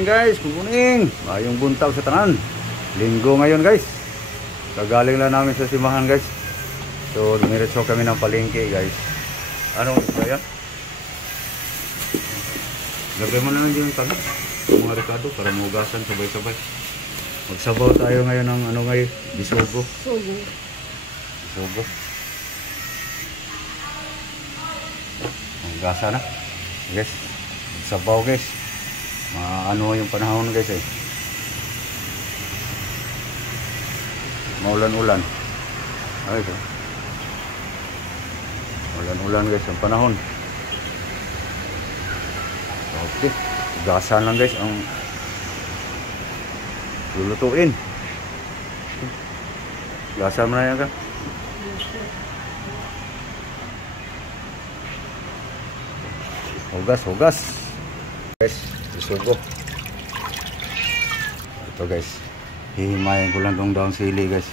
Guys, kukuning mayong buntag sa tanan. Linggo ngayon guys. Kagaling lang namin sa simahan guys. So dumiretso kami ng palengke guys. Ano ba yan? Lagay mo na lang yung tabi mga rekado para mugasan sabay-sabay. Magsabaw tayo ngayon ng ano ngayon, bisugo. Bisugo. Gasa na guys, sabaw guys, ano yung panahon guys eh, maulan-ulan ay ito, maulan-ulan guys ang panahon. Okay, gasa lang guys ang lulutuin. Gasa mo na yan ka. Hugas guys, isugo ito guys, hihimayin ko lang tong daong sili guys,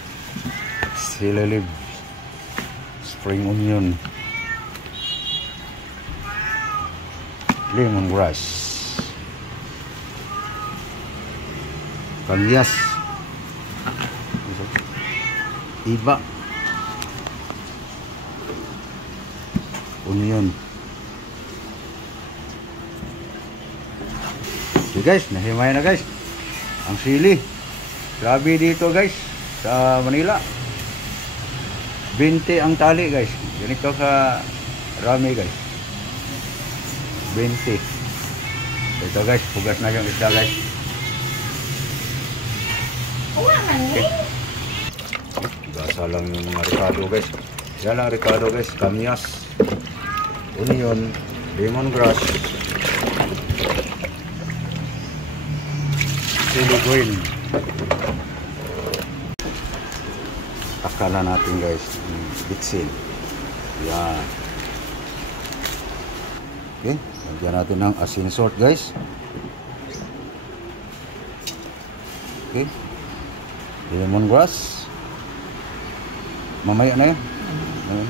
sili leaf, spring onion, lemongrass, kamyas, iba, onion. Okay guys, nahimay na guys ang sili. Grabe dito guys sa Manila, 20 ang tali guys, ganito ka rami guys, 20. Ito guys, hugas na yung isda guys. Okay, gasa lang yung mga ricado guys. Yan lang ricado guys, kamyas, onion, lemongrass, chili green. Akala natin guys bitsin. Yan. Okay, lagyan natin ng asin salt guys. Okay, lemongrass, mamaya na yan. Ayan.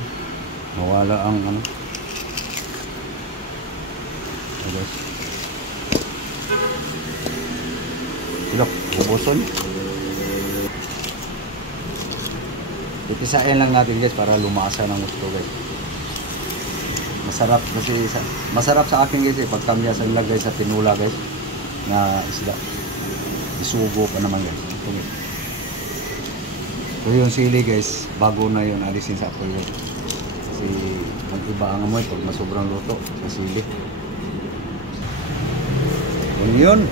Mawala ang ano. Okay guys, look, ubuson. Ipisain lang natin guys para lumasa ng gusto guys. Masarap kasi masarap sa akin guys pag kamyasan lang guys sa tinula guys na isda. Isugo pa naman guys. Ito guys. So yung sili guys, bago na yun alisin sa apoy guys. Kasi mag-iba ang amoy pag masobrang luto sa sili. Yun.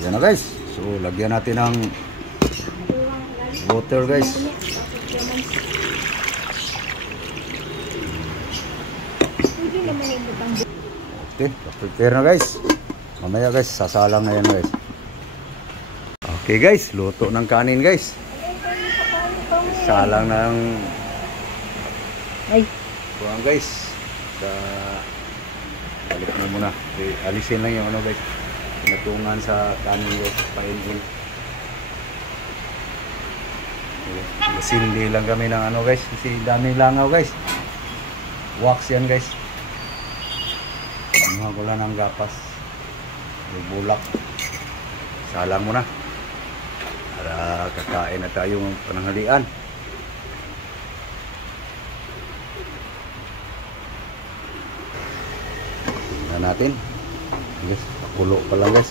Yan na guys. So lagyan natin ng water guys. Okay, prepare na guys. Mamaya guys, sasalang na yan guys. Okay guys, luto ng kanin guys. Salang ng buwan guys. Balik na muna. Alisin lang yung ano guys, pinatungan sa kanin guys, painhin. Sindi lang kami ng ano guys, kasi daming langaw guys. Wax yan guys. Anuha ko lang ng gapas, yung bulak. Salang muna para kakain na tayo ng pananghalian. Tingnan natin guys, pakulo pa lang guys.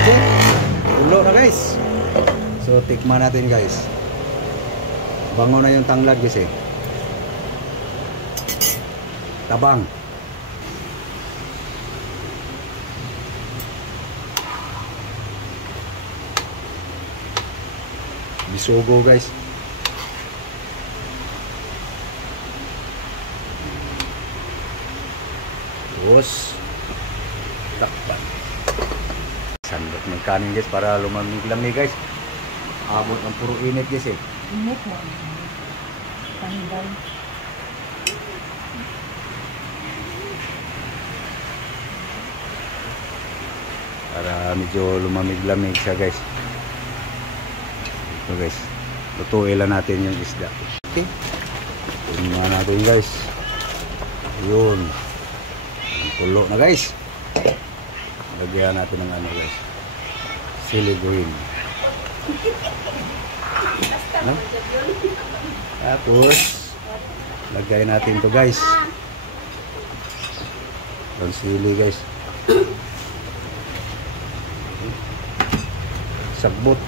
Okay, kulo na guys. So tikman natin guys. Bango na yung tanglad guys eh. Tabang. Bisugo guys. Tapos takpan. Sandok ng kanin guys para lumamig-lamig guys. Abot ng puro init guys eh. Init mo. Pandan. Para medyo lumamig-lamig siya guys. Ito guys, lutuin lang natin yung isda. Okay, tingnan natin guys. Yun, Kulo na guys. Lagyan natin ng ano guys. Chili green. No? Tapos lagay natin to guys. Yung sili guys. Sagbot.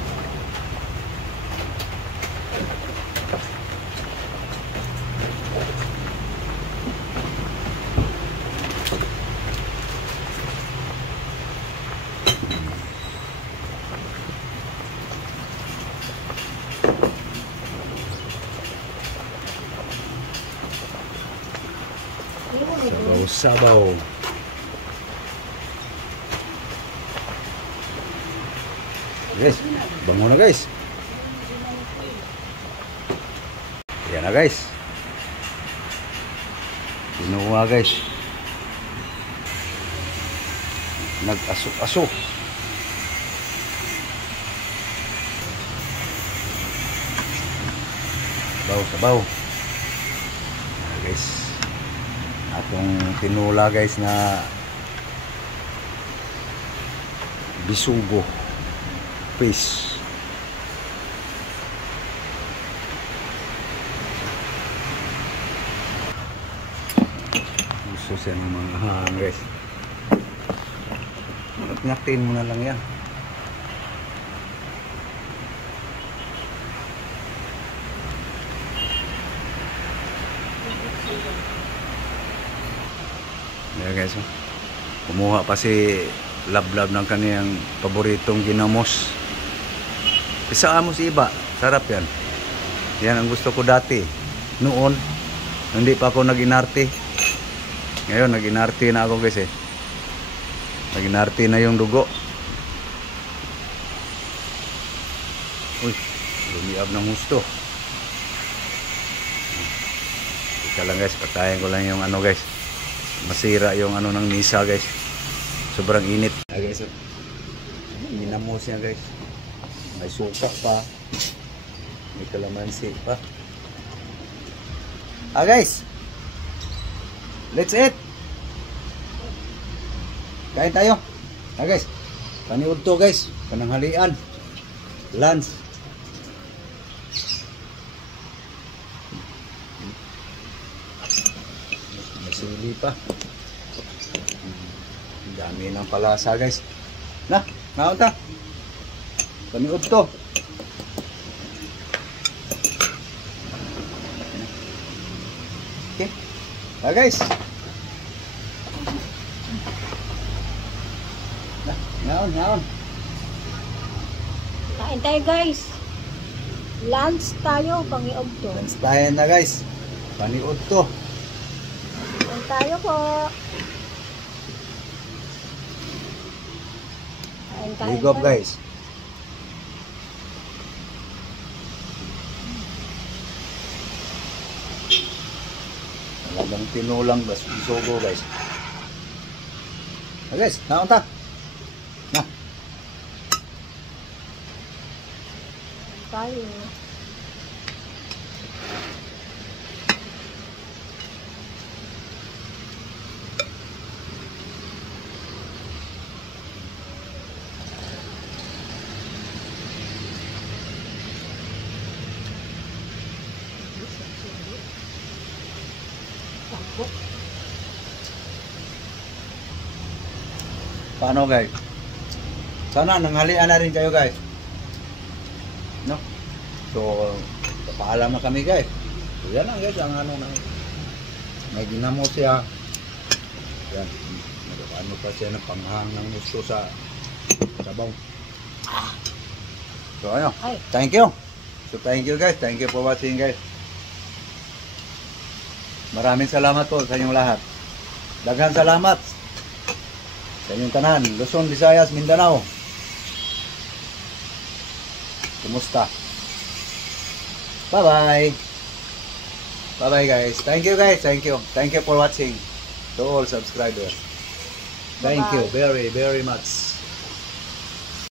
Sabaw. Guys, bango na guys. Yan na guys. Kinuha guys. Nag-asok-asok. Sabaw. Guys. Atong tinula guys na bisugo fish. Gusto siya ng mga hang guys. Ngatin mo na lang yan. Ayan guys, kumuha pa si Lablab ng kaniyang paboritong ginamos. Isa amos iba, sarap yan. Yan ang gusto ko dati. Noon, hindi pa ako nag-inarte. Ngayon, nag-inarte na ako guys eh. Nag-inarte na yung dugo. Uy, lumiab ng gusto. Ika lang guys, patayin ko lang yung ano guys. Masira yung ano ng misa guys. Sobrang init. Guys, minamos niya guys. May suka pa. May kalamansi pa. Guys, let's eat. Kain tayo. Guys, paniud to guys. Pananghalian. Lunch. Sili pa. Dami ng palasa guys. Na, naunta. Paniud to. Okay. Guys. Na, naon. Kain tayo guys. Lunch tayo, pangiog to. Lunch tayo na guys. Paniud to. Kain tayo po. Kain tayo. Ligop guys. Talagang tinulang basugo guys. Guys, naunta. Na. Tayo. Paano guys? Sana nanghalian na rin kayo guys. No? So, paalam na kami guys. So, yan lang guys, ang ano na. May ginamos siya. Yan. Ano pa siya ng panghang ng gusto sa sabaw. So, ano? Thank you. So, thank you guys. Thank you for watching guys. Maraming salamat po sa inyong lahat. Daghang salamat sa inyong tanan, Luzon, Visayas, Mindanao. Kumusta? Bye-bye. Bye-bye guys. Thank you guys. Thank you. Thank you for watching. To all subscribers. Thank you very, very much.